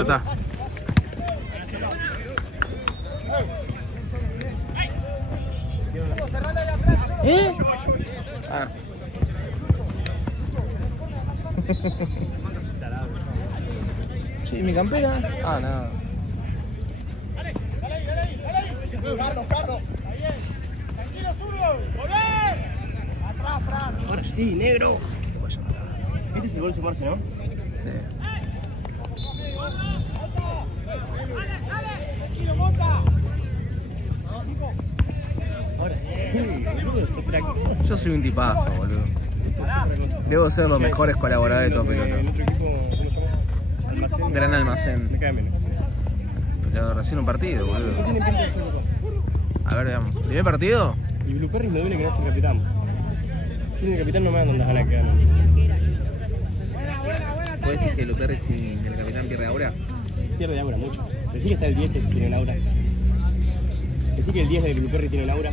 Está. Ah. Sí, mi campera. Ah, nada. Carlos. Ahora sí, negro. ¿Viste ese gol sumarse, no? Sí. Ahora sí, boludo, es otra cosa. Yo soy un tipazo, boludo. Debo ser los mejores colaboradores de todo En pelota. otro equipo, ¿cómo se llama? Almacén. Gran almacén. Me cae menos. Pero recién un partido, ¿Qué boludo. tiene pinta de ser loco? A ver, veamos. ¿Primer partido? Y Blue Perry me duele que no esté el capitán. Sin el capitán no me dan tantas ganas que ganan. ¿Puede decir que Luperri sin el capitán pierde ahora? Pierde aura mucho. Decí que está el 10 que tiene un aura. Decí que el 10 de Blue Perry tiene un aura.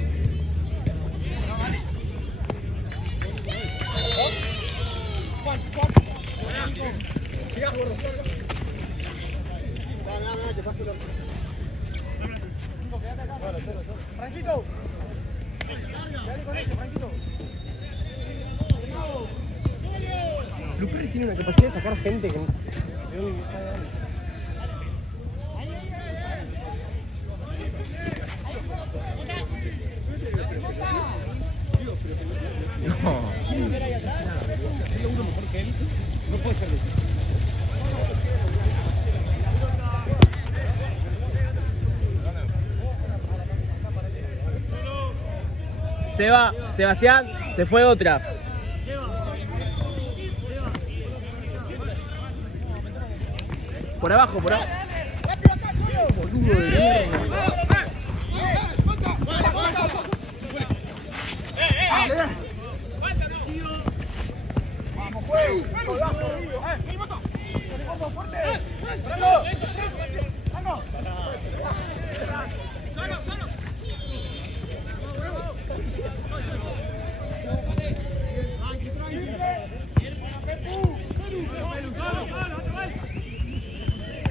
Franquito. Quédate con ese, Franquito. Blue Perry tiene una capacidad de sacar gente que... No. No puede ser difícil. Se va, Sebastián, se fue otra. Por abajo, por abajo. Boludo de mierda. Vamos, juego. Vamos, fuerte.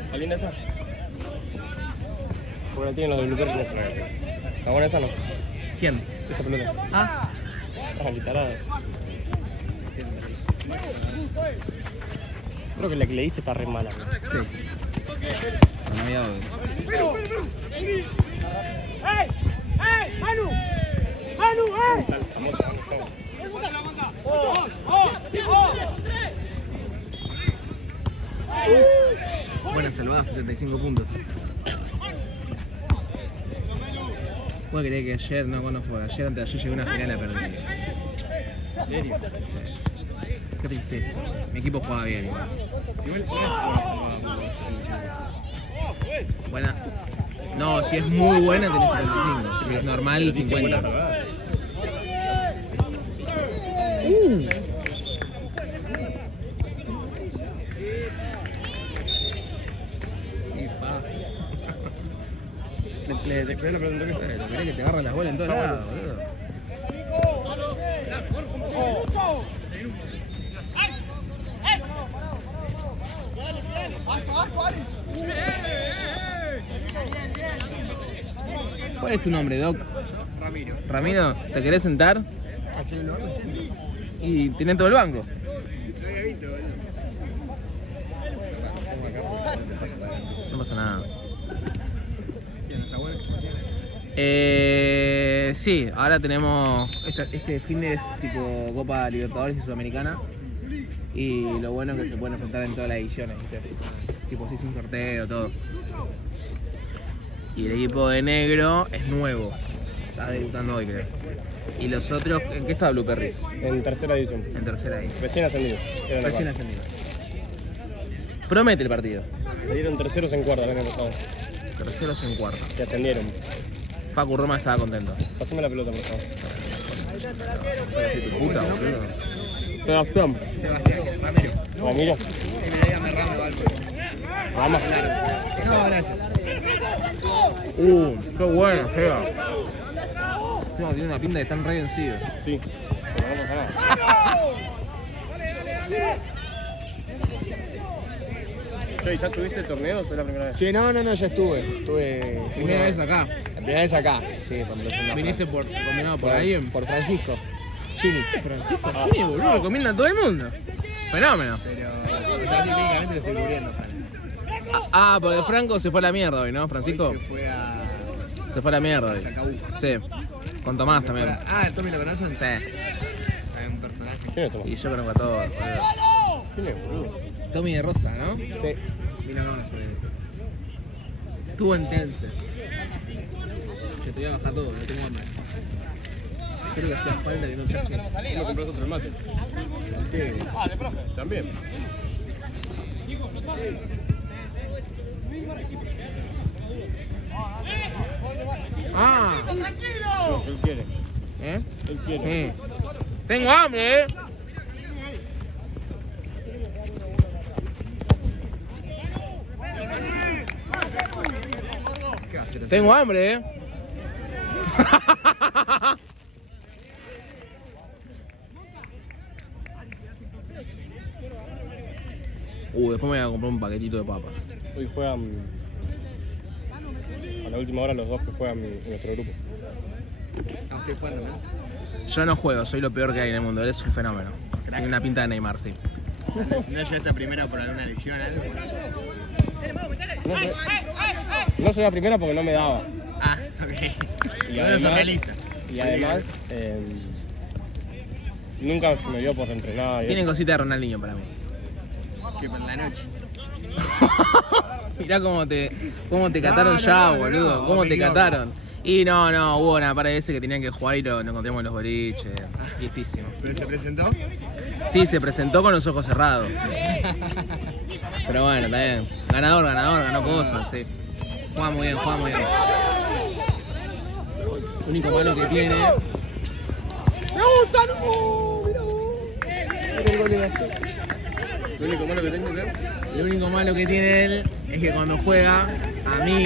¿Está linda esa? Porque la tienen los de Blue Perry que no se la agarran. ¿Está buena esa o no? ¿Quién? Esa pelota. Ah. Ah, literal. Creo que la que le diste está re mala. ¿No? Sí. No había oído. ¡Ey! ¡Manu! ¡Manu! Está famosa, ¿no? Buena salvada, 75 puntos. Puedo creer que ayer, no, ¿cuándo fue? Ayer antes de ayer llegué a una final a perder. ¿En serio? Sí. Qué tristeza. Mi equipo jugaba bien igual. Igual por eso. Buena. No, si es muy buena tenés 75. Si es normal, 50. Sí, pa. Le pegué la pelota en toque. Lo querés que te agarren las bolas en todos lados, boludo. ¿Cuál es tu nombre, Doc? Ramiro. Ramiro, ¿te querés sentar? ¿Así lo hago? Y tenés todo el banco. Lo había visto, boludo. No pasa nada. Bien, está bueno. Sí, ahora tenemos este fin de es tipo Copa Libertadores y Sudamericana. Y lo bueno es que se pueden enfrentar en todas las ediciones, ¿viste? Tipo, se hizo un sorteo, todo. Y el equipo de negro es nuevo. Está debutando hoy, creo. Y los otros, ¿en qué está Blue Perris? En tercera división. En tercera división. Recién ascendidos. Eran Recién acá. ascendido. Promete el partido. Salieron terceros en cuarta el año pasado. Terceros en cuarta. Que ascendieron. Facu Roma estaba contento. Pasame la pelota, por favor. Sí, tu puta, boludo. Sebastián. Sebastián, Ramiro. Ramiro. Y me dígame Rame Valpo. Vamos. No, gracias. Qué bueno, Seba. No, tiene una pinta de están re vencidos. Sí. Pero no pasa nada. Che, ¿ya tuviste el torneo o fue la primera vez? Sí, no, ya estuve. Primera vez acá. La primera vez acá, sí, cuando empecé en la ¿Viniste combinado por alguien? Por Francisco. Chini. Francisco Gini, boludo, recomienda a todo el mundo. Fenómeno. Pero yo sí técnicamente lo estoy cubriendo, Fran. Porque Franco se fue a la mierda hoy, ¿no, Francisco? Hoy se fue a Se fue a la mierda hoy. Chacabuco. Sí. Con Tomás también. ¿El Tommy lo conocen? Sí. Es un personaje. ¿Quién es Tomás? Y yo conozco a todos, boludo. ¿Quién es, boludo? Tommy de Rosa, ¿no? Sí. Mira más por eso. Estuvo en Tense. Che, te voy a bajar todo, no tengo hambre. Eso es lo que hacía falta que no traje. ¿No me compras otro mate? ¿Qué? También. No, él quiere. ¿Eh? Él quiere. Sí. Tengo hambre, ¿Qué va a hacer? Tengo hambre, después me voy a comprar un paquetito de papas. Hoy juegan a la última hora los dos que juegan en nuestro grupo. Ah, estoy jugando, ¿no? Yo no juego, soy lo peor que hay en el mundo. Él es un fenómeno. Tiene una pinta de Neymar, sí. ¿No llegaste a primera por alguna lesión algo? No soy la primera porque no me daba. Ah, ok. Y No eres además- realista. Y además, nunca se me dio por entrenar. y Tienen eso. cosita de Ronaldinho para mí. Que por la noche. Mirá cómo te cataron ya, boludo. no, Cómo me te equivoco. cataron. Y no, hubo una par de veces que tenían que jugar y lo encontramos en los boliches. Listísimo. ¿Pero se presentó? Sí, se presentó con los ojos cerrados. Pero bueno, está bien. Ganador, ganó cosas, sí. Juega muy bien, juega muy bien. Lo único malo que tiene. Lo único malo que tengo que Lo único malo que tiene él es que cuando juega, a mí,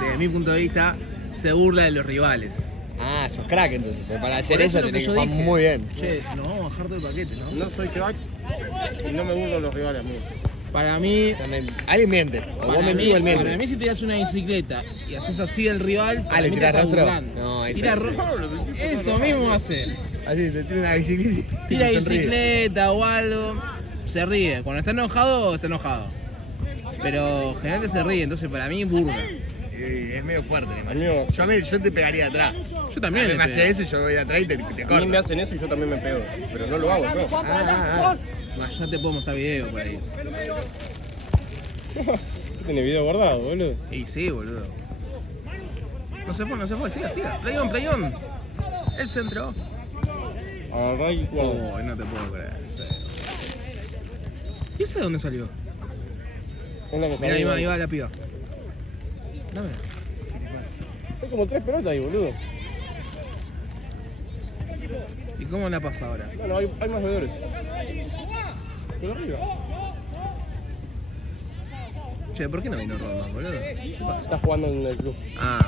desde mi punto de vista, se burla de los rivales. Ah, sos crack entonces. Pero para hacer Por eso es lo tenés que yo jugar dije. muy bien. Che, nos vamos a bajar todo el paquete, ¿no? no soy crack y no me burlo de los rivales míos. Para mí, Alguien miente. O vos para mentís o él mí miente. si te das una bicicleta y haces así al rival, para le mí te tirás estás rostro. burlando. No, eso Tira es- eso mismo va a hacer. Así, te tira una bicicleta. Tira y sonríe. bicicleta o algo, se ríe. Cuando está enojado, está enojado. Pero generalmente se ríe, entonces para mí burla. Es medio fuerte. A mí, no- Yo te pegaría atrás. Yo también. A mí me le hace pego. eso y yo voy atrás y te a mí corto. me hacen eso y yo también me pego. Pero no lo hago yo. Ah. Ya te puedo mostrar video por ahí. Tiene video guardado, boludo. Y sí, boludo. No se fue, siga. Play on. Él se entró. Agarrá y guarda. Oh, no te puedo creer. Sí. ¿Y ese de dónde salió? Es la que Mirá, salió. ahí va la piba. Dame. Hay como 3 pelotas ahí, boludo. ¿Y cómo la pasa ahora? Bueno, hay más veedores. Por arriba. Che, ¿por qué no vino Rodman, boludo? ¿Qué pasó? Está jugando en el club. Ah.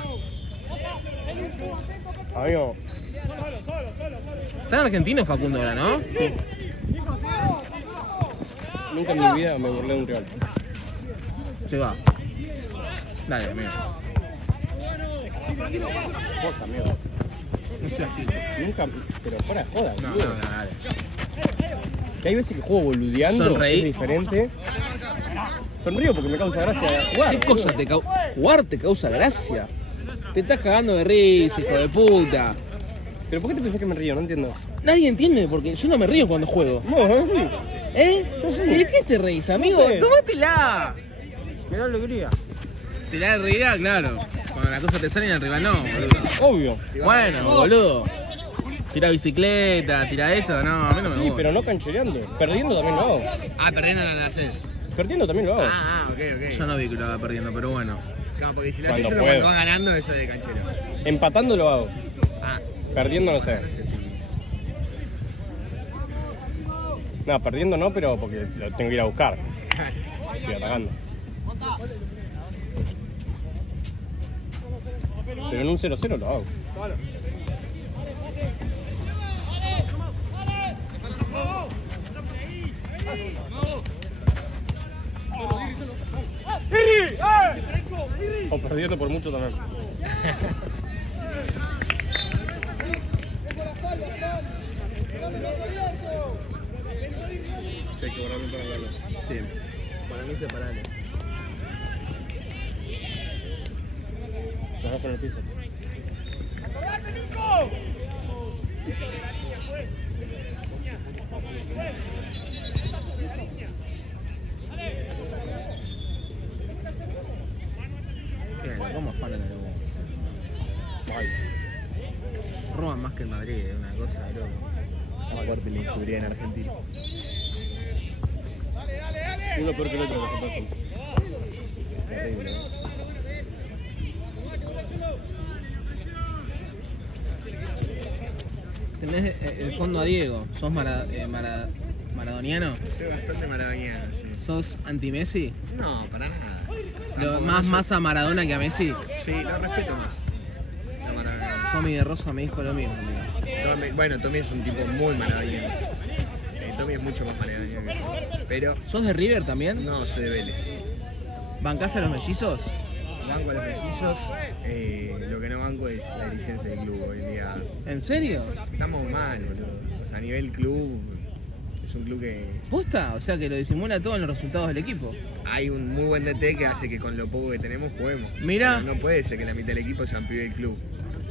Amigo, Está en Argentina Facundo ahora, ¿no? nunca en mi vida me burlé de un rival. Se va. Dale, amigo. Posta, amigo. No sea así. Nunca, pero fuera de joda, No, boludo. dale. Que hay veces que juego boludeando, Sonreí. es diferente. Sonrío porque me causa gracia jugar. ¿Qué cosa te causa? Jugar te causa gracia. Te estás cagando de risa, hijo de puta. ¿Pero por qué te pensás que me río? No entiendo. Nadie entiende porque yo no me río cuando juego. No, sí. ¿Eh? Yo sí. ¿Y de qué te reís, amigo? No sé. ¡Tómatela! Me da alegría. Te la reirá, claro. Cuando la cosa te sale y el rival no, boludo. Obvio. Bueno, boludo. Tira bicicleta, tira esto, no, a mí no me Sí, gusta. pero no canchereando. Perdiendo también lo hago. Ah, perdiendo no la haces. Perdiendo también lo hago. Ok. Yo no vi que lo va perdiendo, pero bueno. No, porque si lo Cuando haces solo puedo. cuando vas ganando, eso es de canchero. Empatando lo hago. Ah, Perdiendo no sé. No, perdiendo no, pero porque lo tengo que ir a buscar. Estoy atacando. Pero en un 0-0 lo hago. O perdiendo por mucho también. Hay que borrarlo para verlo. Sí. Para mí separable. Lo dejas en el piso. ¿Cómo afanan el Lobo? Ay. Roban más que el Madrid, es una cosa de loco. Aparte la inseguridad en Argentina. Uno peor que el otro, los zapatos. Terrible, ¿eh? Tenés el fondo a Diego, sos maradoniano, Soy bastante maravillado, sí. sos anti-Messi, No, para nada. más a Maradona que a Messi. Sí, lo respeto más. No, Maradona. Tommy de Rosa me dijo lo mismo. Amigo. Bueno, Tommy es un tipo muy maravilloso. Tommy es mucho más maravilloso que yo. Pero ¿Sos de River también? no, soy de Vélez. ¿Bancás a los mellizos? Banco a los mellizos, lo que no banco es la dirigencia del club hoy en día. ¿En serio? Estamos mal, boludo. O sea, a nivel club, es un club que ¿Posta? O sea que lo disimula todo en los resultados del equipo. hay un muy buen DT que hace que con lo poco que tenemos juguemos. Mirá. Pero no puede ser que la mitad del equipo sean pibes del club.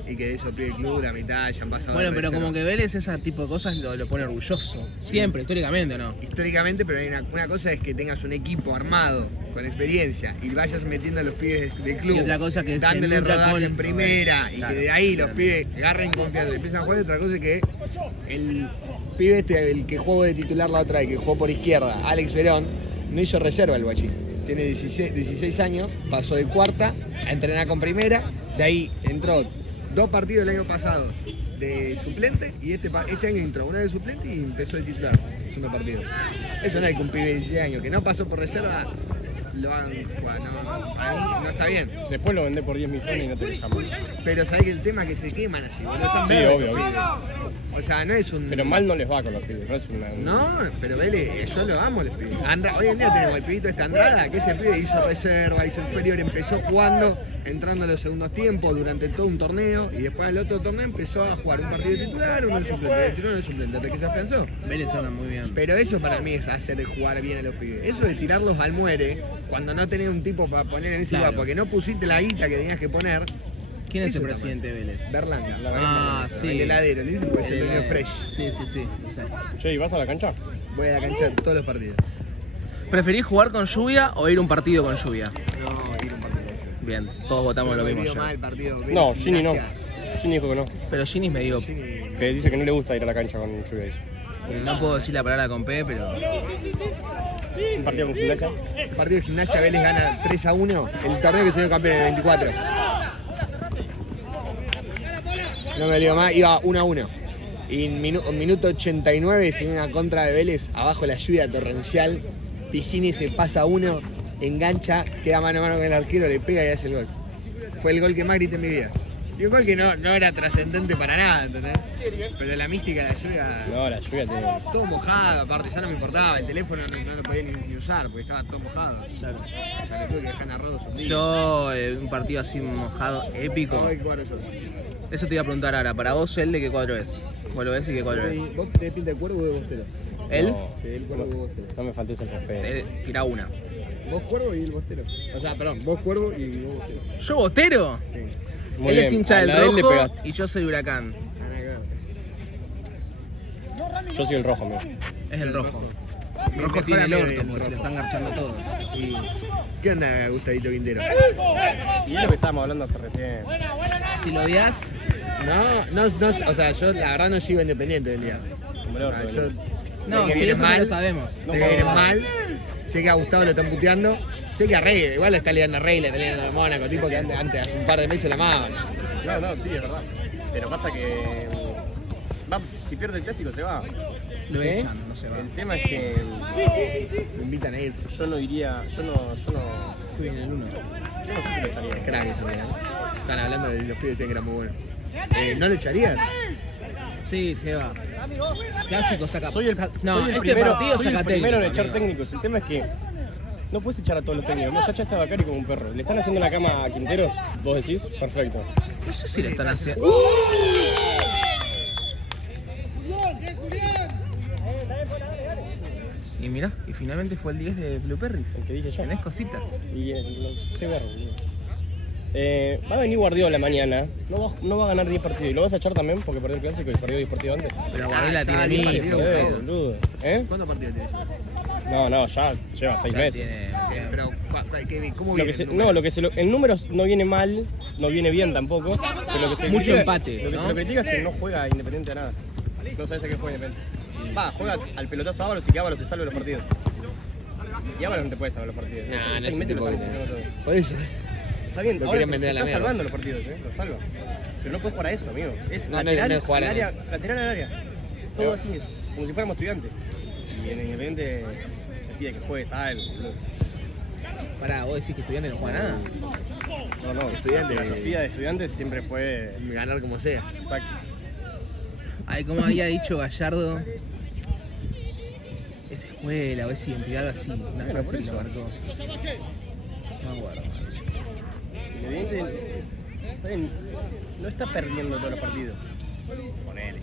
Y que de esos pibes del club la mitad hayan pasado. Bueno, de pero reserva. como que Vélez ese tipo de cosas lo pone orgulloso. Siempre, históricamente, ¿o no? Históricamente, pero hay una cosa es que tengas un equipo armado, con experiencia, y vayas metiendo a los pibes del club. Y otra cosa que se dándole nutra rodaje con- en primera, y Claro. que de ahí los pibes agarren confianza y empiezan a jugar. Otra cosa es que el pibe este, el que jugó de titular la otra vez, que jugó por izquierda, Alex Verón, no hizo reserva el guachín. Tiene 16 años, pasó de cuarta a entrenar con primera, de ahí entró 2 partidos el año pasado de suplente y este año entró una de suplente y empezó de titular, segundo partido. Eso no hay que un pibe de 16 años que no pasó por reserva, lo van a jugar, no, para mí no está bien. Después lo vendés por 10 millones y no te dejamos. Pero sabés que el tema es que se queman así, boludo. Están Sí, verdes obvio, los obvio. pibes. O sea, no es un... Pero mal no les va con los pibes, no es una... No, pero Vélez, yo lo amo a los pibes. Hoy en día tenemos el pibito este Andrada, que ese pibe hizo reserva, hizo inferior, empezó jugando, entrando en los segundos tiempos durante todo un torneo, y después del otro torneo empezó a jugar un partido de titular, uno de suplente, de titular, uno de suplente, hasta que se afianzó. Vélez suena muy bien. Pero eso para mí es hacer jugar bien a los pibes. Eso de tirarlos al muere, cuando no tenés un tipo para poner en ese Claro. lugar, porque no pusiste la guita que tenías que poner, ¿Quién es eso el está presidente de Vélez? Berlanga. Ah, sí. El heladero, le dicen porque es el dueño fresh. Sí, sí, sí. No sé. Che, ¿y vas a la cancha? Voy a la cancha todos los partidos. ¿Preferís jugar con lluvia o ir a un partido con lluvia? No, ir a un partido. Bien, todos votamos lo mismo Yo ya. mal partido. No, Gini no. Gimnasia. Gini dijo que no. Pero Ginny me dio. Gini- Que dice que no le gusta ir a la cancha con lluvia. No puedo decir la palabra con P, pero. Un partido con Gimnasia. El partido de Gimnasia Vélez gana 3-1. El torneo que se dio campeón en el 24. No me lío más, iba 1-1. Y en minuto 89 se viene una contra de Vélez, abajo la lluvia torrencial. Piscini se pasa uno, engancha, queda mano a mano con el arquero, le pega y hace el gol. Fue el gol que más grité en mi vida. Y un gol que no era trascendente para nada, ¿entendés? Pero la mística de la lluvia, No, la lluvia tiene... todo mojado, aparte ya no me importaba, el teléfono no lo podía ni usar porque estaba todo mojado. Claro. O sea, le tuve que dejar narrado un día. Yo, un partido así mojado, épico. No, hay que jugar eso. Eso te iba a preguntar ahora. Para vos, ¿el de qué cuadro es? ¿Vos lo ves y qué cuadro es? ¿Vos tenés pinta de cuervo o de bostero? ¿Él? No, Sí, el cuervo y el bostero. no me faltes el respeto. Tira una. Vos cuervo y el bostero. O sea, perdón, vos cuervo y vos bostero. ¿Yo bostero? Sí. Muy Él bien, es hincha a del la de él le rojo pegaste. y yo soy huracán. Yo soy el rojo, amigo. Es el rojo. El rojo mejor tiene el amigo orto del porque se rojo. le están garchando todos. Y... ¿Qué onda, Gustavito Quintero? Y es lo que estábamos hablando hasta recién. Si lo odias, No, o sea, yo la verdad no sigo Independiente hoy en día. Como el O orto, sea, yo no, sé que si viene eso no mal, lo sabemos. sé que viene mal, sé que a Gustavo lo están puteando, sé que a Rey, igual le está liando a Rey, le está liando a Mónaco, tipo que antes hace un par de meses la amaban. No, sí, es verdad. Pero pasa que... si pierde el clásico se va. Lo ¿Sí? echan, no se va. El tema es que Lo invitan a irse. yo no iría... Yo no Fui en el 1. sé si lo echaría. Crack eso, mira. Están hablando de los pibes decían que era muy bueno. ¿No lo echarías? Sí, se va. Clásico saca. Soy el, No, soy el este primero, partido soy saca el primero en técnico, echar amigo. técnicos. El tema es que No puedes echar a todos los técnicos. Ya echaste a Bacari como un perro. ¿Le están haciendo una cama a Quinteros? ¿Vos decís? Perfecto. No sé si le están haciendo. Y mirá, y finalmente fue el 10 de Blue Perris. El que dije yo. Tenés cositas. Y se verro, boludo. Va a venir Guardiola mañana. No va a ganar 10 partidos. ¿Y lo vas a echar también? Porque perdió el clásico y perdió 10 partidos antes. Pero Guardiola ya, tiene 10 hijo. partidos. Boludo. ¿Eh? ¿Cuántos partidos tienes? No, ya lleva 6 Ya meses. tiene. Pero, ¿cómo Lo viene? que no, en números no viene mal, no viene bien tampoco. Pero lo que se Mucho critica- empate, Lo que ¿no? se lo critica es que no juega Independiente a nada. No sabes a qué juega Independiente. Juega al pelotazo a Ábalos y que Ábalos te salve los partidos. Y Ábalos no te puede salvar los partidos. Nah, Hace no 6 es meses un lo tipo están que jugando todo. Por eso. Está bien, Lo ahora quieren te vender a la está mierda. salvando los partidos, lo salva. Pero no puedes jugar a eso, amigo. Es No, no, lateral, no es jugar a al área, eso. lateral al área. Todo Pero- así es, como si fuéramos estudiantes. Y en Independiente se pide que juegues algo, boludo. Pará, vos decís que estudiante no juega nada. No, Estudiante. La filosofía de estudiantes siempre fue Ganar como sea. exacto. Ay, como había dicho Gallardo, es escuela o es identidad o así. Una frase por que lo eso. marcó. No me acuerdo. Independiente está bien, no está perdiendo todos los partidos. Ponele.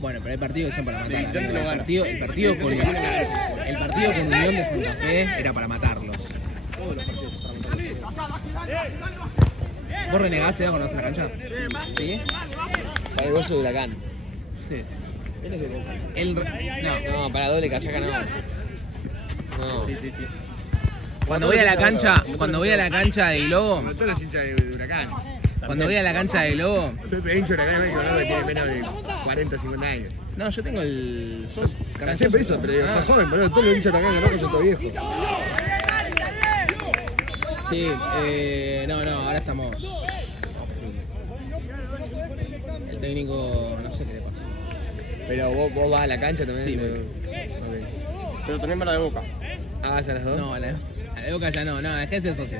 Bueno, pero hay partidos que son para matar. De visitante amigo. no gana. El partido con Unión de Santa Fe era para matarlos. Todos los partidos están perdiendo. ¿Vos renegás cuando vas a la cancha? ¿Sí? Para el gozo de Huracán. Sí. Él es de Boca. No. No, para doble casaca no. No. Sí. Cuando voy a la cancha del Globo, Como todos los hinchas de Huracán. cuando voy a la cancha del Globo, Soy el hincha de Huracán y conozco que tiene menos de 40 o 50 años. no, yo tengo el. Ya sé, por eso, pero digo, sos joven, boludo. Todos los hinchas de Huracán que conozco son todos viejos. Sí, no, ahora estamos. El técnico, no sé qué le pasa. Pero vos vas a la cancha también. Sí, voy. Ok. Pero también para la de Boca. Ah, ¿vas a las dos? No, a la de Boca ya no, dejé de ser socio.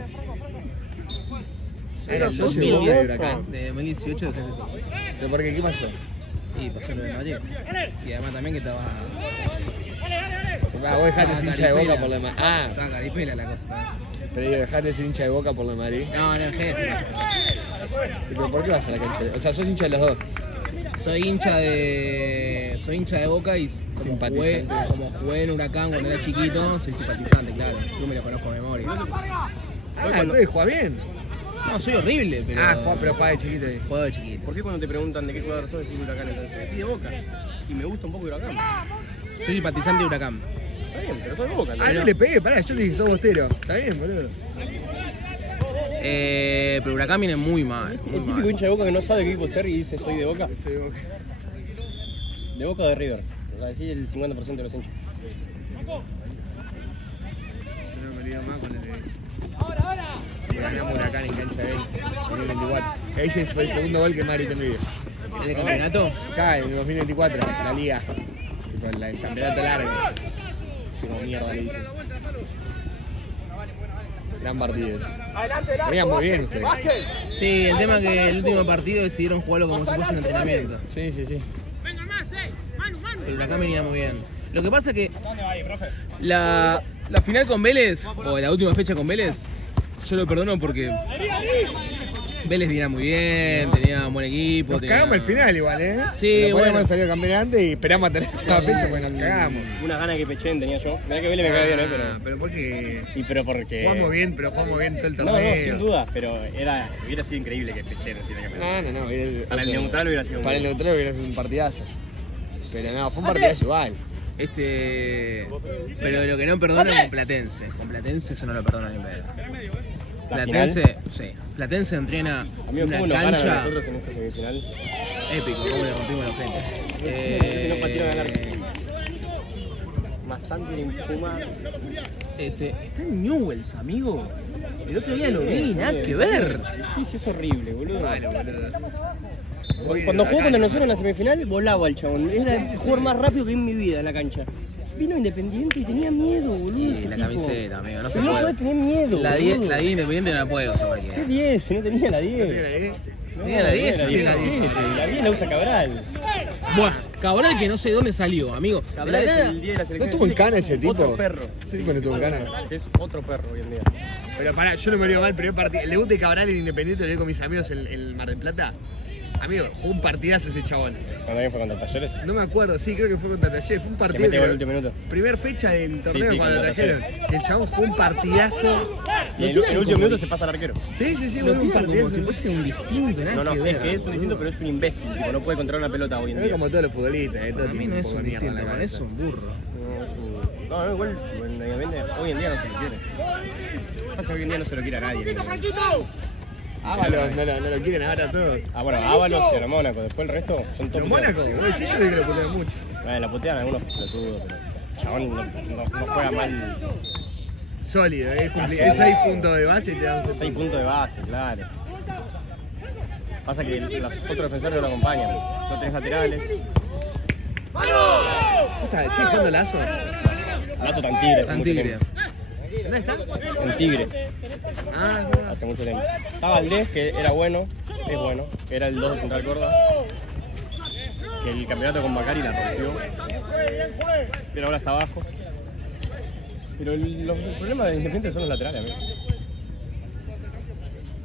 Era el socio de Boca de Huracán. De 2018 dejé de ser socio. ¿Pero por qué? ¿Qué pasó? Y pasó lo de Madrid. Y además también que estaba. Ah, vos dejaste ser hincha de Boca por lo de Madrid. Ah, Estaba caripela la cosa. ¿no? pero digo, dejaste ser hincha de Boca por lo de Madrid. No, dejé de ser. ¿Pero por qué vas a la cancha? O sea, sos hincha de los dos. Soy hincha de Boca y Simpatizante. como jugué en Huracán cuando era chiquito, soy simpatizante, claro. Yo me lo conozco de memoria. Ah, entonces jugás bien. No, soy horrible, pero. Pero jugás de chiquito ahí. Juego de chiquito. ¿Por qué cuando te preguntan de qué jugador sos decís Huracán entonces? Sí, de Boca. Y me gusta un poco Huracán. Soy simpatizante de Huracán. Está bien, pero soy de Boca. Ah, no le pegué, pará, yo te dije sos bostero. Está bien, boludo. Pero Huracán viene muy mal. El Muy típico mal. hincha de Boca que no sabe qué equipo ser y dice soy de Boca. Soy de Boca. ¿De Boca o de River? O sea, decís el 50% de los hinchas. Yo no me olvido más con el de. Que ganamos Huracán en cancha de él, en el 2024. Que ahí fue el segundo gol que Mari te envidia. ¿El de campeonato? Acá en el 2024, la liga. Tipo, el campeonato largo. Sí, como mierda le dicen. Gran partido ese. Venían muy bien ustedes. Sí, el tema es que el último partido decidieron jugarlo como si fuese un entrenamiento. Sí. El Huracán venía muy bien. Lo que pasa es que la final con Vélez, o la última fecha con Vélez, yo lo perdono porque Vélez venía muy bien, tenía un buen equipo. Nos tenía- cagamos al final igual, ¿eh? Sí, Nos bueno. bueno. Salió campeón y esperamos hasta la última fecha porque nos cagamos. Una gana que Pechen tenía yo. Mirá que Vélez me cae bien, Pero porque pero porque... jugamos bien todo el No, torneo. sin duda, pero hubiera sido increíble que Pechen no tiene que perder. No. Para el neutral hubiera sido un Para el gol. neutral hubiera sido un partidazo. Pero no, fue un partidazo igual. Pero lo que no perdono es con Platense. Con Platense eso no lo perdono ni en pedo. ¿La Platense, sí. Platense entrena Amigo, una ¿cómo nos ganan a cancha nosotros en esa semifinal? épico, como le rompimos los frentes. No partieron a ganar. Massanti en Puma. Está en Newells, amigo. El otro día lo vi, nada que ver. Sí, es horrible, boludo. Cuando jugó contra nosotros en la semifinal, volaba el chabón. Era el jugador más rápido que vi en mi vida en la cancha. Vino Independiente y tenía miedo, boludo. Y ese la tipo. camiseta, amigo, no se Pero no puede. puede tener miedo. La 10 boludo. Independiente no la puede usar ¿Qué cualquiera. 10? Si no tenía la 10. Tenía la 10, la sí, 10, la 10. la 10 la usa Cabral. Bueno, Cabral que no sé dónde salió, amigo. De Cabral la es nada. el día de la ¿No selección. estuvo en Cana ese tipo? Otro perro. Sí, tipo no estuvo en Cana. Es otro perro hoy en día. Pero pará, yo no me olvido mal el primer partido. El debut de Cabral en Independiente lo vi con mis amigos en el Mar del Plata. Amigo, jugó un partidazo ese chabón. ¿Cuándo fue contra Talleres? No me acuerdo, sí, creo que fue contra Talleres. Fue un Que partido. metió el último minuto. Primer fecha del torneo sí, cuando contra trajeron. Y el chabón jugó un partidazo. Y en tiran el último como- minuto se pasa al arquero. Sí, sí, sí, Lo bueno, un tiran como partidazo. si fuese un distinto, nada No, no, que es ver, que es un distinto, pero es un imbécil. Tipo, no puede controlar una pelota hoy en Es día. como todos los futbolistas, todo Para mí tiene no un es poco un de mierda en distinto, la para eso cabeza. es un burro. No, es un... No, igual hoy en día no se lo quiere. Pasa que hoy en día no se lo quiere a nadie. Ábalos, no lo quieren ahora todos. Ah, bueno, Ábalos y el Mónaco. Después el resto son Pero todos. Mónaco, vos decís, yo le quiero poner mucho. La putean algunos pelotudos, pero el chabón no juega mal. Sólido, es Casi. 6 puntos de base y te dan 6 puntos de base, claro. Pasa que los otros defensores no lo acompañan. No tenés laterales. Puta, ¿sigue jugando Lazo? Lazo tan tigre, hace San mucho Tigre. tiempo. ¿Dónde está? En Tigre, Ah, hace mucho tiempo. Estaba Valdés, que era bueno, es bueno, que era el 2 de Central Córdoba. Que el campeonato con Bacari la rompió. Pero ahora está abajo. Pero los problemas de Independiente son los laterales, amigo.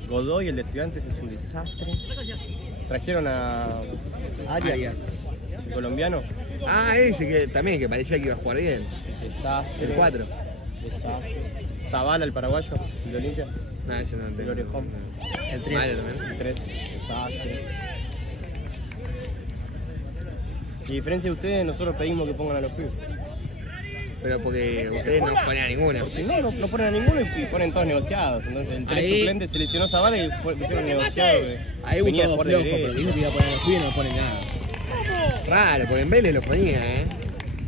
Godoy, el de Estudiantes, es un desastre. Trajeron a Arias, el colombiano. Ah, ese que también, que parecía que iba a jugar bien. Desastre. El 4. Desastre. Zavala, el paraguayo, el de Olimpia. No, ese no El tengo. orejón. El Malo 3. también. El 3. Desastre. Y a diferencia de ustedes, nosotros pedimos que pongan a los pibes. Pero porque ustedes no ponen a ninguno. Porque no ponen a ninguno y ponen todos negociados. Entonces el 3 Ahí- suplente se lesionó Zavala y pusieron negociado. Ahí venía a Gustavo jugar de flojo, pero derecha. dijo que iba a poner a los pibes y no pone nada. Raro, porque en Vélez los ponía,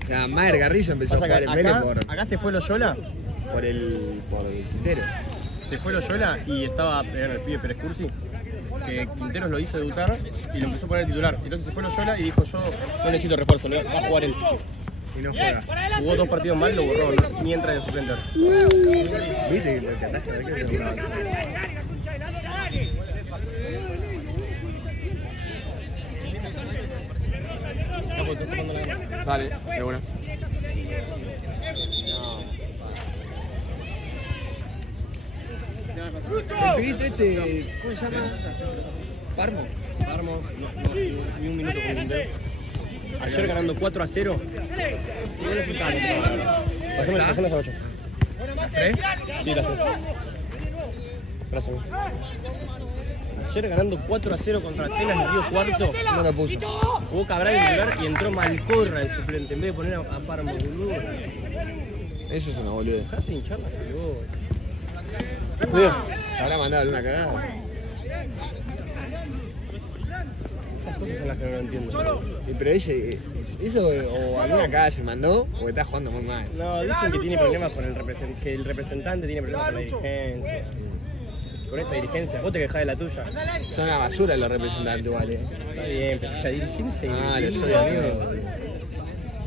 O sea, Maher Garrillo empezó a Pasa jugar que en Vélez acá se fue Loyola, por el Quintero. se fue Loyola y estaba en el pibe Pérez Cursi, que Quinteros lo hizo debutar y lo empezó a poner titular. Entonces se fue Loyola y dijo yo no necesito refuerzo, va a jugar él. Y no juega. Jugó 2 partidos mal y lo borró, ¿no? Ni entra de suplente. ¿Viste que el ataque de arquero se borraba? Vale, de una. El pibito este, ¿cómo se llama? Parmo. Armo, ni un minuto con Quintero. Ayer ganando 4-0. Y bueno, sí, pasame esa 8. ¿Tres? Sí, las 3. Gracias. Ayer ganando 4-0 contra Atenas, metió cuarto. No lo puso. Jugó Cabral en titular y entró Malcorra de suplente. En vez de poner a Parmo, boludo. Eso es una boluda. Dejate hinchar la pelota. Habrá mandado alguna cagada. Esas cosas son las que no entiendo. Pero eso o alguna cagada se mandó o está jugando muy mal. No, dicen que tiene problemas con el representante, que el representante tiene problemas con la dirigencia. Con esta dirigencia, vos te quejás de la tuya. Son una basura los representantes, vale. Está bien, pero la dirigencia Ah, lo soy amigo.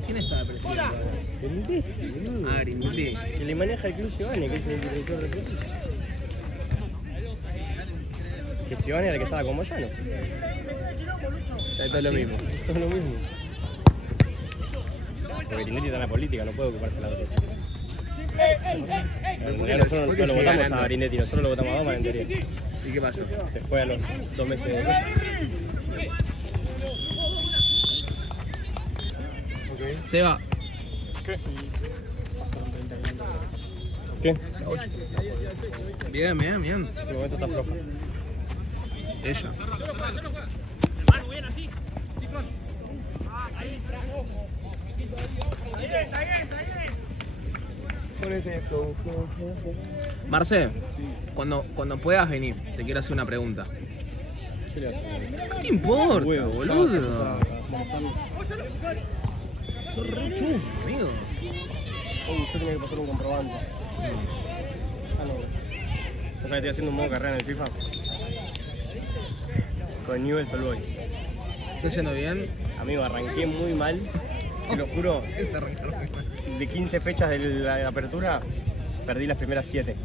¿Quién estaba presidiendo? Grindetti, boludo. Ah, Grindetti. Que le maneja el Club Giovanni, que es el director de prensa. Que Giovanni era el que estaba con Moyano. Esto es lo mismo. Son lo mismo. Porque Grindetti está en la política, no puede ocuparse la otra. Nosotros no ¿Por qué lo sigue votamos ganando? a Grindetti, nosotros lo votamos a Doman en teoría. ¿Y qué pasó? Se fue a los 2 meses de Seba, ¿Qué? bien, bien, bien. En el momento está floja. Ella. Marce, cuando puedas venir, te quiero hacer una pregunta. ¿Qué le hace? ¿Qué importa, Huevo, boludo? ya, Sos re chusco, amigo. yo tenía que pasar un comprobante. Ah, no. O sea, que estoy haciendo un modo carrera en el FIFA. Con Newell's Old Boys. ¿Estás yendo bien? Amigo, arranqué muy mal. Te lo juro. De 15 fechas de la apertura, perdí las primeras 7.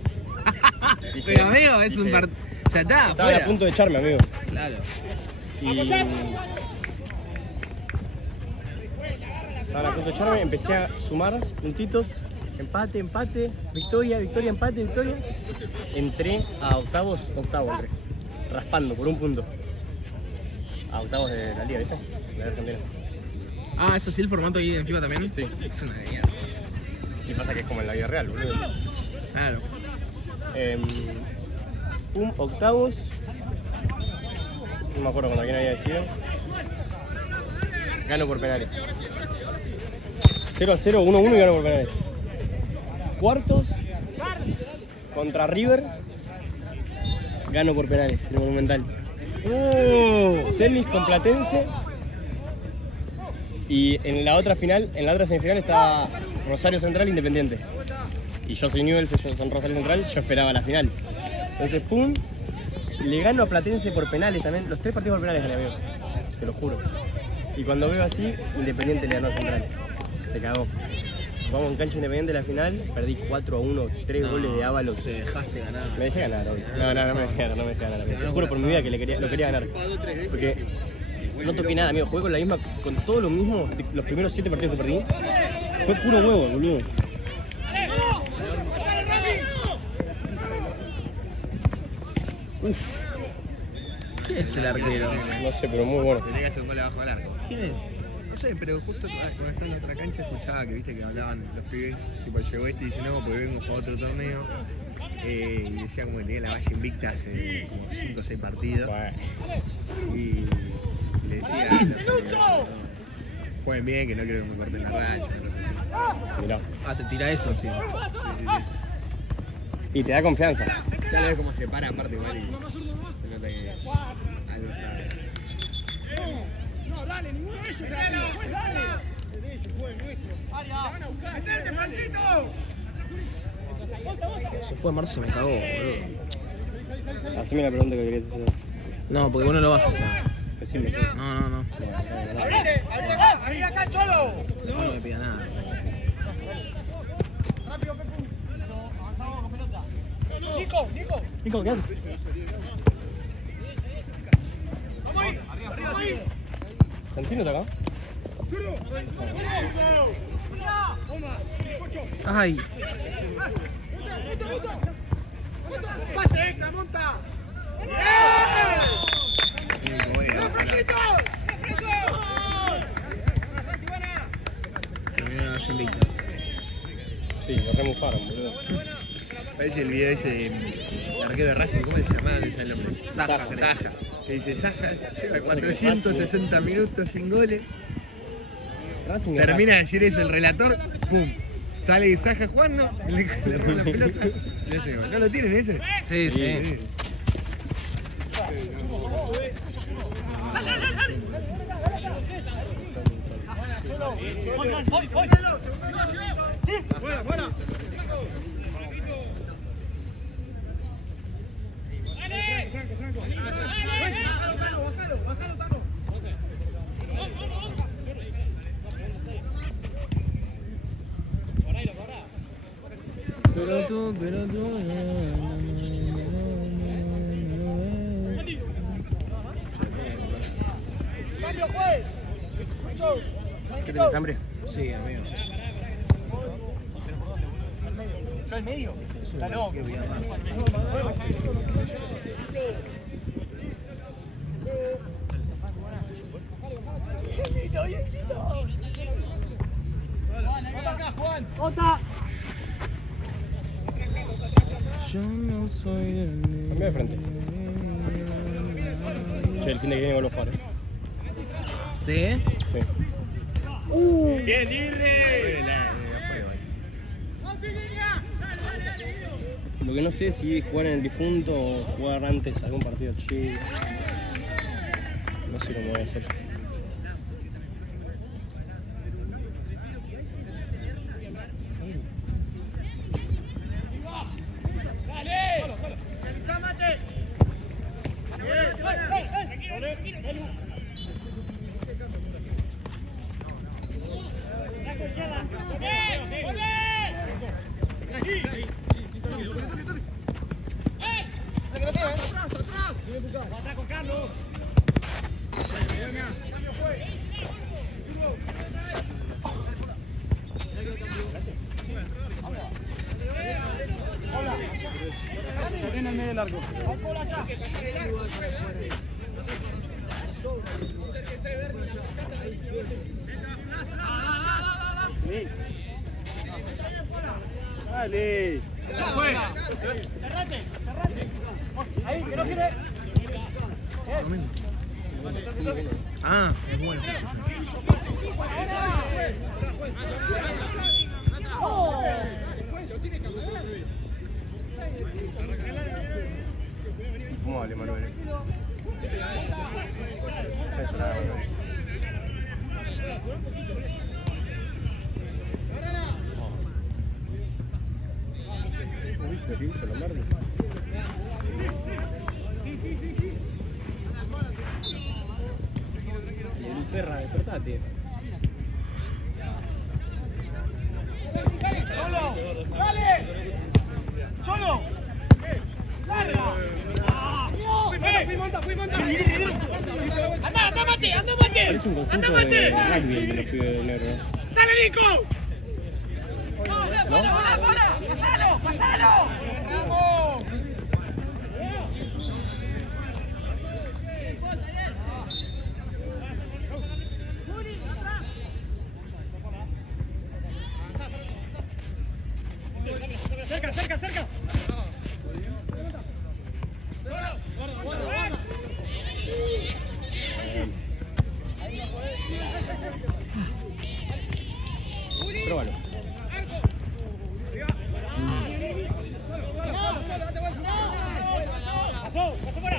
Pero amigo, es un partido. Ya está, Estaba a afuera. punto de echarme, amigo. Claro. Y estaban a punto de echarme, empecé a sumar puntitos, empate, victoria, empate. Entré a octavo entré, raspando por un punto. A octavos de la liga, ¿viste? La Argentina. Ah, ¿eso sí el formato ahí en FIFA también? Sí. Es una mierda. Y pasa que es como en la vida real, boludo. Claro. Octavos. No me acuerdo cuando quién había decidido. Gano por penales. 0-0, 1-1 y gano por penales. Cuartos. Contra River. Gano por penales, el Monumental. Semis con Platense. Y en la otra final, en la otra semifinal estaba Rosario Central Independiente. Y yo soy Newell's, ellos son Rosario Central, yo esperaba la final. Entonces, pum, le gano a Platense por penales también. Los 3 partidos por penales gané, amigo. Te lo juro. Y cuando veo así, Independiente le ganó a Central. Se cagó. Vamos en cancha Independiente la final, perdí 4-1, 3 goles de Ábalos. Te dejaste ganar. Me dejé ganar hoy. No me dejé ganar. Te juro por mi vida que lo quería ganar. Porque no toqué nada, amigo. Jugué con todo lo mismo. Los primeros 7 partidos que perdí. Fue puro huevo, boludo. ¿Quién es el arquero? No sé, pero muy bueno. Tenía que hacer un gol abajo del arco. ¿Quién es? No sé, pero justo cuando estaba en la otra cancha escuchaba que viste que hablaban los pibes. Tipo, llegó este y dice, no, porque vengo a jugar otro torneo. Y decían como que tenía la valla invicta hace como 5 o 6 partidos. Bueno. Y le decía a los amigos, jueguen bien, que no quiero que me corten la racha. Mirá. Ah, te tira eso encima. Y te da confianza. Ya lo ves cómo se para aparte igual y se nota que algo sabe. No, dale, ninguno de ellos rápido, pues dale. Ese juego nuestro. Van a buscar, ¡metete, maldito! Se fue Marzo, me cagó, boludo. Haceme la pregunta que querías hacer. No, porque vos no lo vas a hacer. Decime. No. ¡Abrí acá, Cholo! No me pida nada. Rápido, Pepu. Avanzamos con pelota. Nico, ¿qué haces? vamos ahí, arriba, ahí. ¿Santino está acá? Toma, Cocho. Ay. Pase extra, monta. Terminó la valla invicta. Sí, lo remufaron, boludo. Parece el video ese de arquero de Racing, ¿cómo se llamaba? No sé el nombre. Saja. Que dice Saja, lleva 460 minutos sin goles. Racing Termina de decir eso el relator, pum. Sale Saja jugando, le roba la pelota. Y hace gol. ¿No lo tienen ese? Sí. Buena. Franco. Bájalo, Tano. Pero tú. Cambio, juez. Mucho. ¿Qué tenés, hambre? Sí, amigo. ¿Yo al medio? Está loco. Acá, Juan. ¡Ota! Yo no soy el Cambia de frente. Che, el fin de que viene con los faros. ¿Sí? Sí. ¡Bien, Dirre! Lo que no sé es si jugar en el difunto o jugar antes algún partido chido. No sé cómo voy a hacer. Saqué en el medio del arco. Dale. Cerrate. Ahí, que no quiere. Ah, es bueno. ¿Cómo vale, Manuel? Uy, lo que hizo Lombardi. Perra, despertate. ¡Cholo! ¡Dale! ¡Cholo! ¡Larga! ¡Fui, monta! ¡Anda, mate! Parece un conjunto de rugby el de los pibes de negro. ¡Dale, Nico! ¿No? ¡Pasalo! ¡Vamos! Cerca. Próbalo.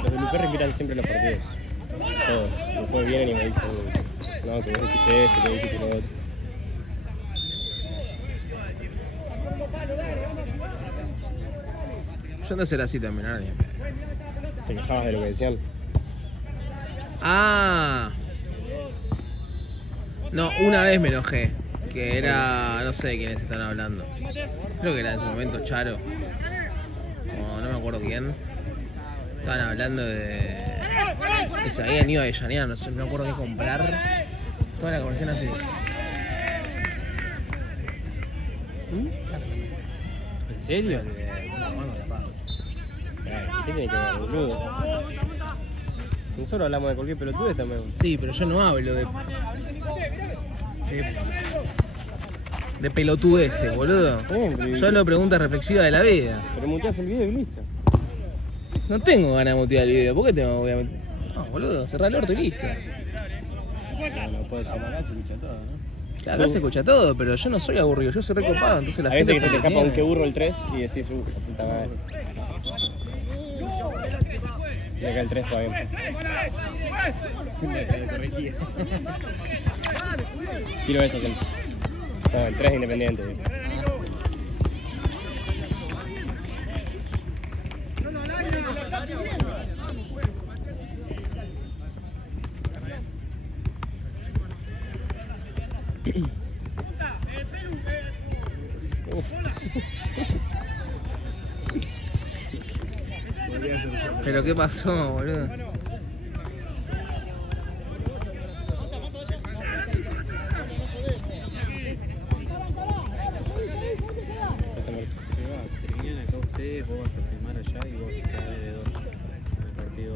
Los de Luperri miran siempre los partidos. Todos. Después vienen y me dicen, no, que vos dijiste esto, que vos dijiste lo otro. Yo ando a ser así también, ahora ni. Te quejabas de lo que decían. Ah. No, una vez me enojé. Que era. No sé de quiénes están hablando. Creo que era en ese momento Charo. O no me acuerdo quién. Estaban hablando de. Que se habían ido a Avellaneda, no sé, no me acuerdo qué comprar. Toda la conversación así. ¿En serio? ¿Qué tiene que ver, boludo? Nosotros hablamos de cualquier pelotudez también. Sí, pero yo no hablo de pelotudeces, boludo. Yo hablo de preguntas reflexivas de la vida. Pero muteás el video y listo. No tengo ganas de mutear el video, ¿por qué te voy a meter? No, boludo, cerrá el orto y listo. No puede ser. Acá se escucha todo, ¿no? Claro, acá se escucha todo, pero yo no soy aburrido, yo soy recopado, entonces la A veces que gente se te escapa entiende. un que burro el 3 y decís, puta madre. Y acá el 3 está bien. Tiro eso, el... No, el 3 es independiente. Pero qué pasó, boludo. Terminan acá ustedes, vos vas a filmar allá y vos vas a quedar de veedor en el partido.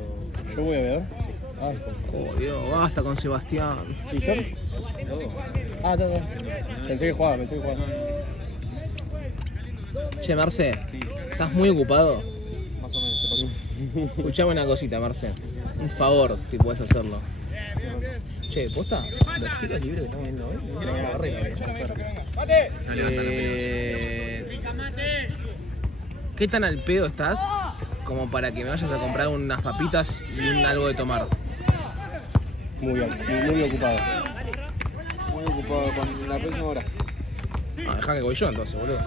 ¿Yo voy a ver? Sí. Ah, Jodido, basta con Sebastián. ¿y George? Ah, todo. Pensé que jugaba. Che, Marce, ¿estás muy ocupado? Más o menos, te pasó. Escuchame una cosita, Marce. Un favor, si puedes hacerlo. Che, ¿posta? Los tiros libres que estamos viendo hoy. ¿Qué tan al pedo estás como para que me vayas a comprar unas papitas y algo de tomar? Muy bien, muy ocupado. Muy ocupado con la próxima hora. No, dejá que voy yo entonces, boludo.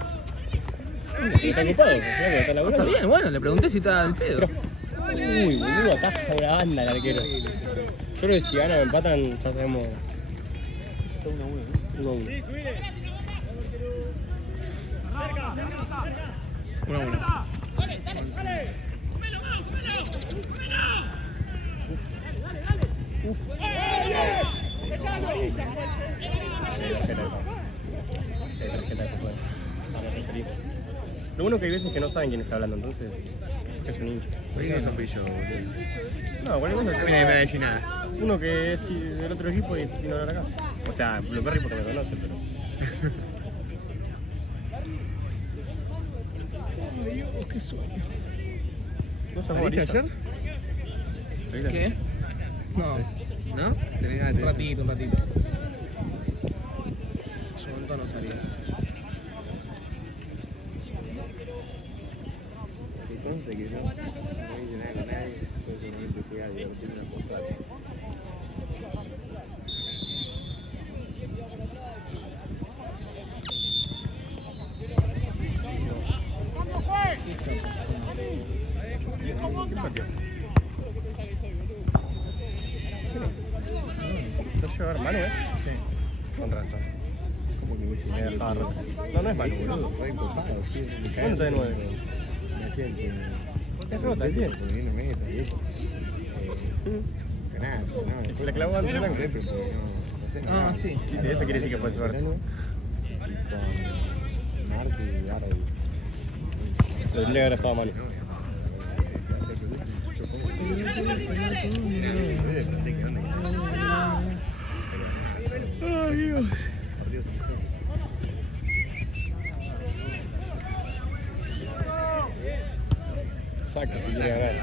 ¿Está ocupado? Creo que está No, laburando. está bien, bueno, le pregunté si estaba al pedo. Uy, boludo, acá está una banda el arquero. Yo creo que si ganan o empatan, ya sabemos. Está 1-1, ¿no? 1-1. 1-1. Lo bueno que hay veces que no saben quién está hablando, entonces es un hincha. ¿Por qué son pillos? No, cualquier cosa. A mí nadie me va a decir nada. Uno que es del otro equipo y vino a hablar acá. O sea, Blueberry porque me conoce, pero. Ay, Dios, qué sueño. ¿Vos sos ¿Saliste futbolista? ayer? ¿Qué? No, ¿No? Tenés ganas un ratito, un ratito. Su momento no salía. Que conste que no hice nada con nadie. Yo solamente fui a divertirme a apostar. ¿Quién pateó? ¿Lo lleva hermano, Sí. Con razón. ¿Cómo que hubiese Me ido? dejaba roto. No, no es malo, boludo. Re copado, fui, me caí. ¿Cuándo está de nueve? Me hacía el que... Es rota, el 10. Porque viene meto y eso. Nada, no. Se la clavó antes del Re, ángulo. pero porque no sé, Ah, nada. sí. Y eso quiere decir que fue suerte. Y con Marti y Gardo. Lo tendría que haber estado malo. Ay, Dios. Saca si quiere ganar.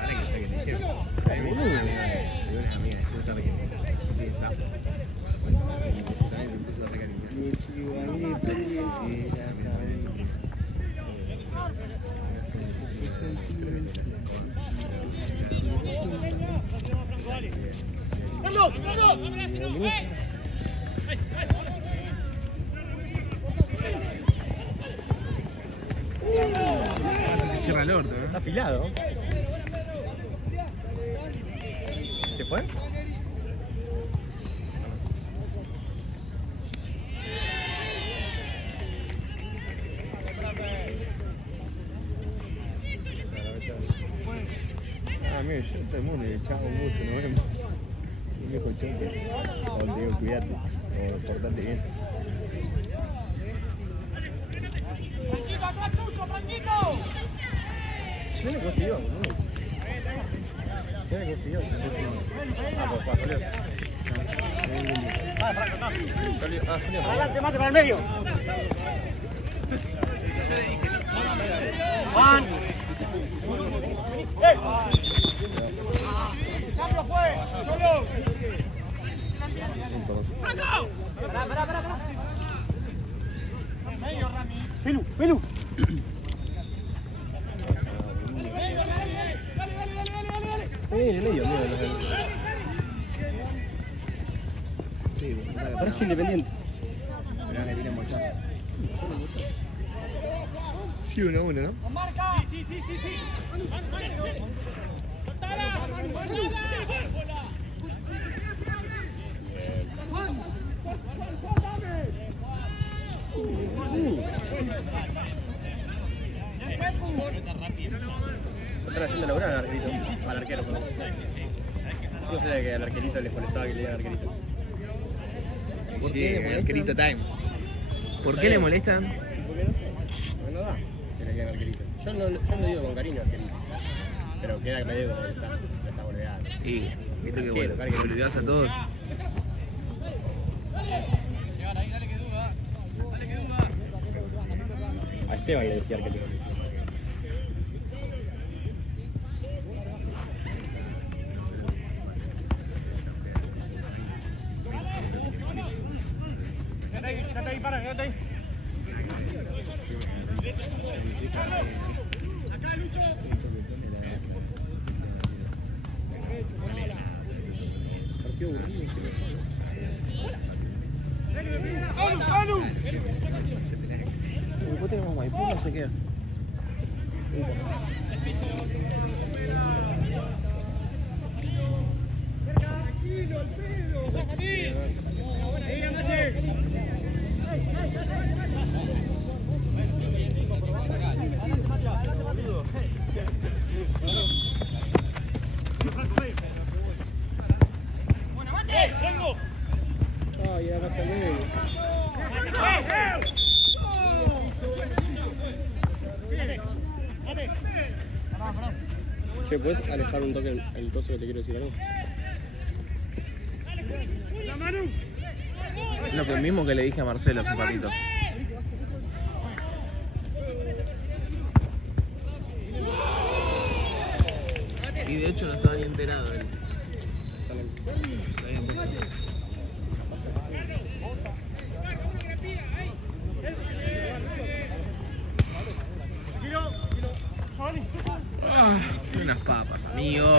Se cierra el orto, Está afilado. ¿Se fue? Ah, mira, yo todo el mundo, chavo, un gusto, nos vemos. Soy un viejo choto. O te digo, cuidate, o portate bien. ¡Franquito, atrás tuyo, Franquito! Mira que hostigó, boludo. Mira que hostigó. Ah, pues Juan, Julio. Solio. Adelante, mate para el medio. Juan. Cambio fue, solo. Pará. Medio, Rami. Pelu. En medio. Sí, Parece independiente. pero le tiene mochazo. Sí, 1-1, ¿no? Marca. Sí. Están haciendo laburar al arquerito. Al arquero, perdón. No sé que al arquerito les molestaba que le digan arquerito. ¿Por Sí, qué le el molestan? querido time. ¿Por qué le molestan? Porque no sé. Porque no da que le digan arquerito. Yo no digo con cariño arquerito. Pero queda medio como que está bordeado. Y viste que Arquero, bueno, arquero. boludeás a todos. A Esteban le decía arquerito. Quédate ahí. Acá, Lucho. Partido aburrido. ¡Anu! Después tenemos Maipú, no sé qué. Tranquilo, Alfredo. Ahí, andate. Bueno, mate, vengo. Ay, ya pasa medio. Che, ¿puedes alejar un toque el coso que te quiero decir algo? Lo que mismo que le dije a Marcelo hace un ratito. Y de hecho no estaba ni enterado él. Está bien puesto. Ah, unas papas, amigo.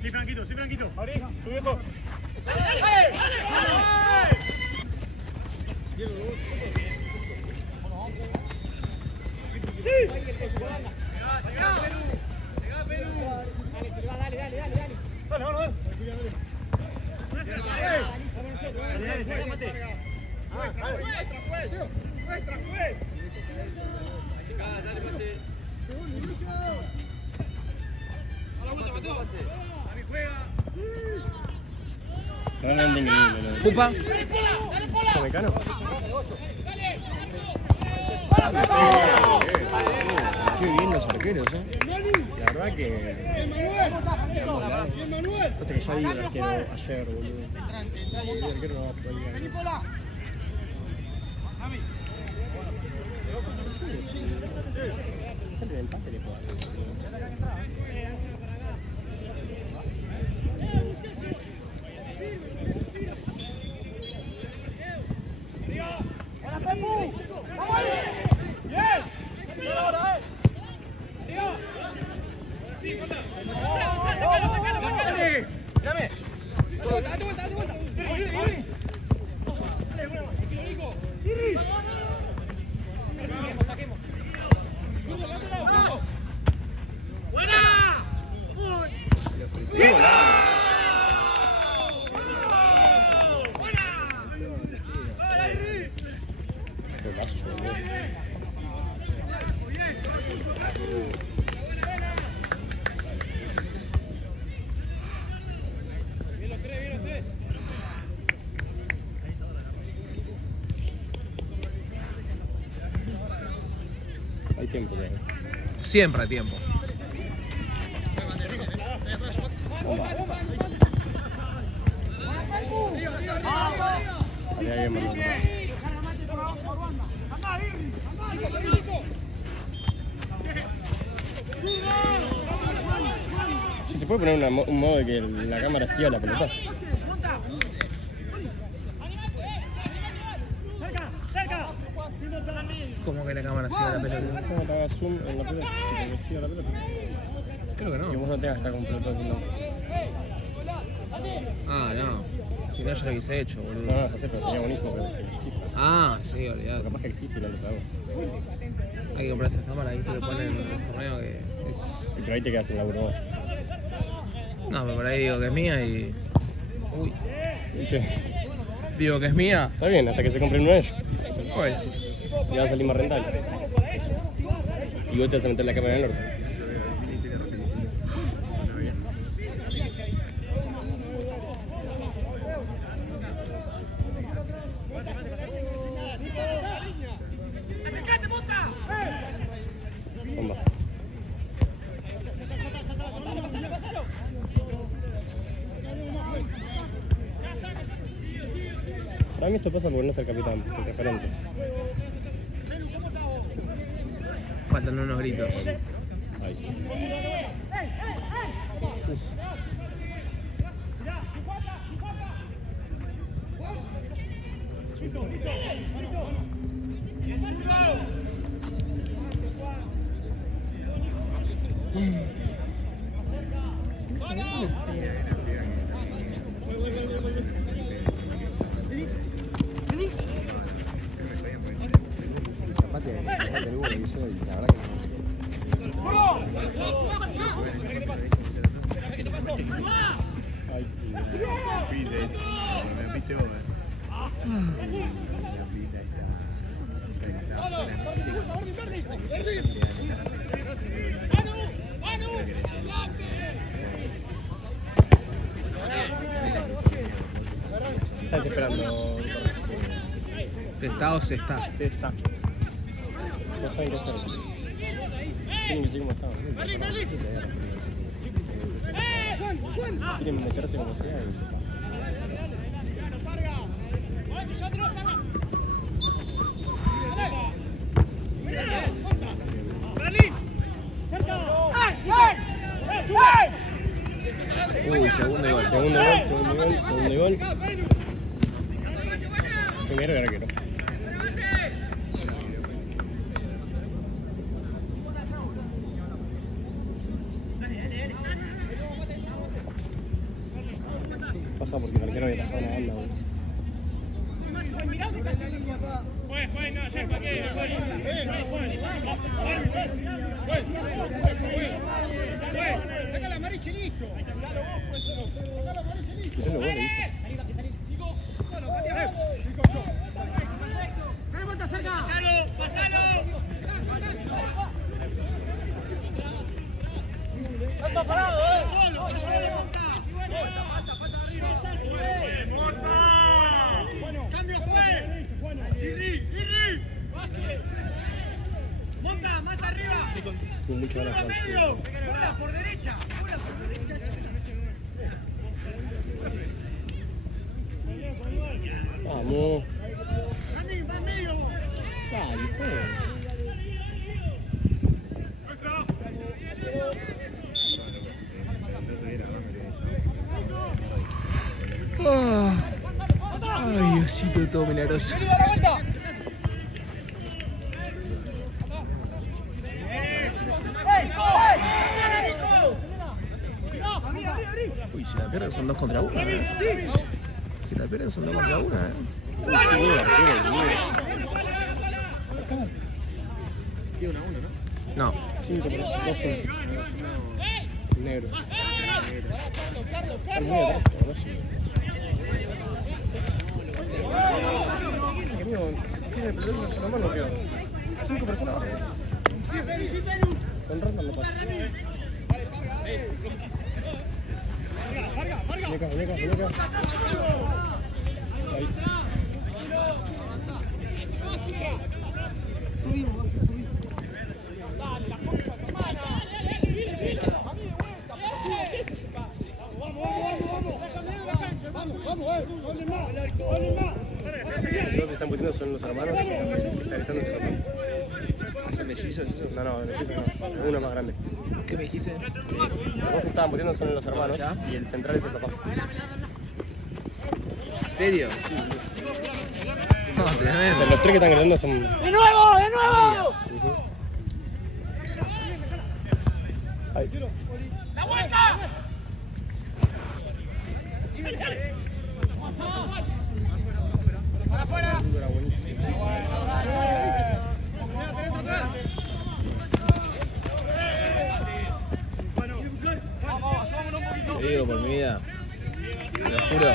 Sí, Franquito, sí, Franquito. Abrí, tu viejo. Realmente increíble. Pupa. ¿Mecano? Qué bien los arqueros, La verdad que... Pasa que ya vi el arquero ayer, boludo. El arquero no va a poder ir a sale el empate, le puedo dar. Golazo, boludo. Hay tiempo todavía. Siempre hay tiempo. Había alguien más. Si se puede poner un modo de que la cámara siga la pelota. ¿Cómo que la cámara sigue la pelota? ¿Cómo te hagas zoom en la pelota? Que siga la pelota. Creo que Y no. vos no tengas que estar con pelota haciendo. Ah, no. Si no, yo lo hubiese hecho, boludo. No, no, ya sé, pero sería buenísimo que exista. Ah, sí, Pero olvidate. capaz que existe y no lo sabemos. Hay que comprar esas cámaras, ¿viste? Que ponen en el torneo que es. Sí, pero ahí te quedas en laburo vos. No, pero por ahí digo que es mía y. Uy. ¿Y qué? Digo que es mía. Está bien, hasta que se compren uno de ellos. Uy. Y va a salir más rentable. Y vos te vas a meter la cámara en el orto. Bomba. Para mí esto pasa por no ser capitán, el referente. Faltan unos gritos. Ahí. Zapate el gol, y soy, la verdad que Ay, estás esperando. Está o se está. Se está. No saben qué hacer. Tienen que seguir como estaban. Quieren meterse como sea y se está. Uy, segundo y gol. Segundo gol. Primero y arquero. Pasa porque el arquero había atajado una banda. Saca la amarilla y listo. Tiró los goles, dice. ¡Pasalo! ¡Está parado, ¡Solo! ¡Cambio fue! ¡Irri! ¡Monta! ¡Más arriba! Tiene mucha ganas de ¡Medio! ¡Bola por derecha! Vamos. ¡Va medio! Dale, juega. Ay, Diosito, todo milagroso. Uy, si la pierden son 2 contra 1. Si la pierden son 2 contra 1. Sí, 1-1, ¿no? No. 5 por 2. Negro. Está muy atrás, por así. Tiene problema en su mano, ¿qué? 5 personas abajo. Con ronda no pasa. Ven acá. Ahí. Los que están puteando son los hermanos. Están los hermanos. ¿Son mellizos esos? No, mellizos no. Uno más grande. ¿Qué me dijiste? Los dos que estaban puteando son los hermanos y el central es el papá. ¿En serio? No, O sea, tremendo. los 3 que están gritando son. ¡De nuevo! Ahí. ¡La vuelta! ¡Para afuera! Era buenísimo. Te digo por mi vida. Te lo juro.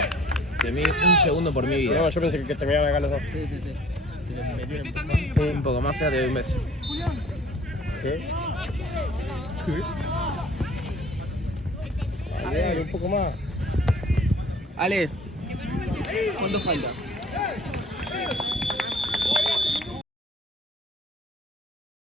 Temí un segundo por mi vida. No, yo pensé que terminaban acá los dos. Sí. Se los metieron. Un poco más allá te doy un beso. ¿Qué? Dale, un poco más. Ale, ¿cuánto falta?